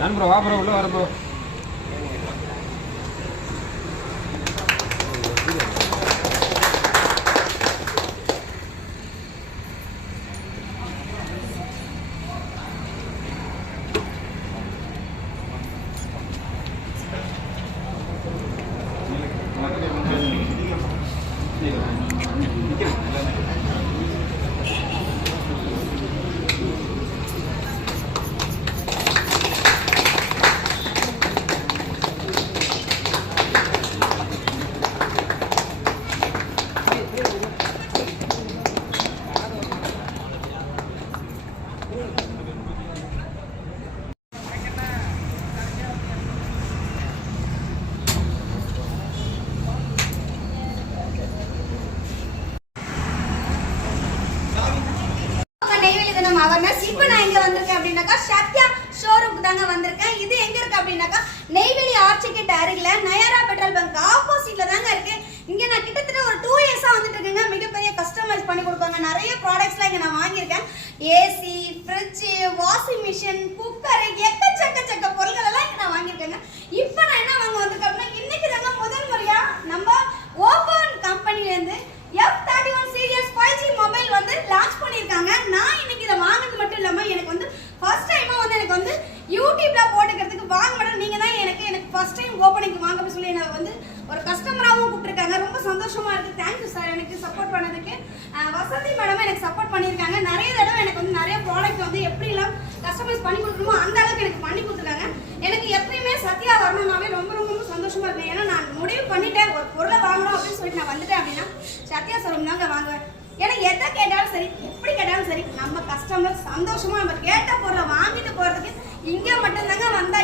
நான் ப்ரோ வா ப்ரோ உள்ள வர ப்ரோ. இப்போ நான் எங்க வந்திருக்கேன் அப்படின்னாக்கா சத்யா ஷோரூமுக்கு தாங்க வந்திருக்கேன். இது எங்க இருக்கு அப்படின்னாக்கா நெய்வேலி ஆர்ச்சிகேட் அருகில நயாரா பெட்ரோல் பங்க் ஆப்போசிட்ல தாங்க இருக்கு. இங்க நான் கிட்டத்தட்ட ஒரு 2 இயர்ஸா வந்துட்டு இருக்கேங்க. மிகப்பெரிய கஸ்டமைஸ் பண்ணி கொடுப்பாங்க. நிறைய ப்ராடக்ட்ஸ்லாம் இங்க நான் வாங்கியிருக்கேன். AC, fridge, washing machine, cooker, எக்கச்சக்க பொருட்கள் எல்லாம் இங்க நான் வாங்கியிருக்கேங்க. இப்போ நான் என்ன வாங்க வந்திருக்கேன் அப்படின்னா இன்னைக்கு தாங்க முதல் முறையா நம்ம ஓப்பன் கம்பெனில இருந்து F31 சீரியஸ் 5G மொபைல் வந்து லான்ச் பண்ணிருக்காங்க. நான் இன்னைக்கு இத வாங்குறது மட்டும் இல்லாம எனக்கு வந்து ஃபர்ஸ்ட் டைமா வந்து எனக்கு வந்து யூடியூப்ல போட்டுக்கிறதுக்கு வாங்க மாட்டேன். நீங்க தான் எனக்கு ஃபர்ஸ்ட் டைம் ஓபனிங் வாங்க சொல்லி என்ன வந்து ஒரு கஸ்டமராவும் கூப்பிட்டுருக்காங்க. ரொம்ப சந்தோஷமா இருக்கு. தேங்க்யூ சார் எனக்கு சப்போர்ட் பண்ணதுக்கு. வசந்தி மேடம் எனக்கு சப்போர்ட் பண்ணியிருக்காங்க. நிறைய தடவை எனக்கு வந்து நிறைய ப்ராடக்ட் வந்து எப்படிலாம் கஸ்டமைஸ் பண்ணி கொடுக்கணுமோ அந்த அளவுக்கு எனக்கு பண்ணி கொடுத்துருக்காங்க. எனக்கு எப்பயுமே சத்யா வரணும்னாவே ரொம்ப சந்தோஷமா இருக்கு. ஏன்னா நான் முடிவு பண்ணிட்டேன் ஒரு பொருளை வாங்கணும் அப்படின்னு சொல்லிட்டு நான் வந்துட்டேன் அப்படின்னா சத்யா ஷோரூம் தாங்க வாங்குவேன். ஏன்னா எதை கேட்டாலும் சரி எப்படி கேட்டாலும் சரி நம்ம கஸ்டமர் சந்தோஷமா நம்ம கேட்ட பொருளை வாங்கிட்டு போறதுக்கு இங்க மட்டும்தாங்க வந்தா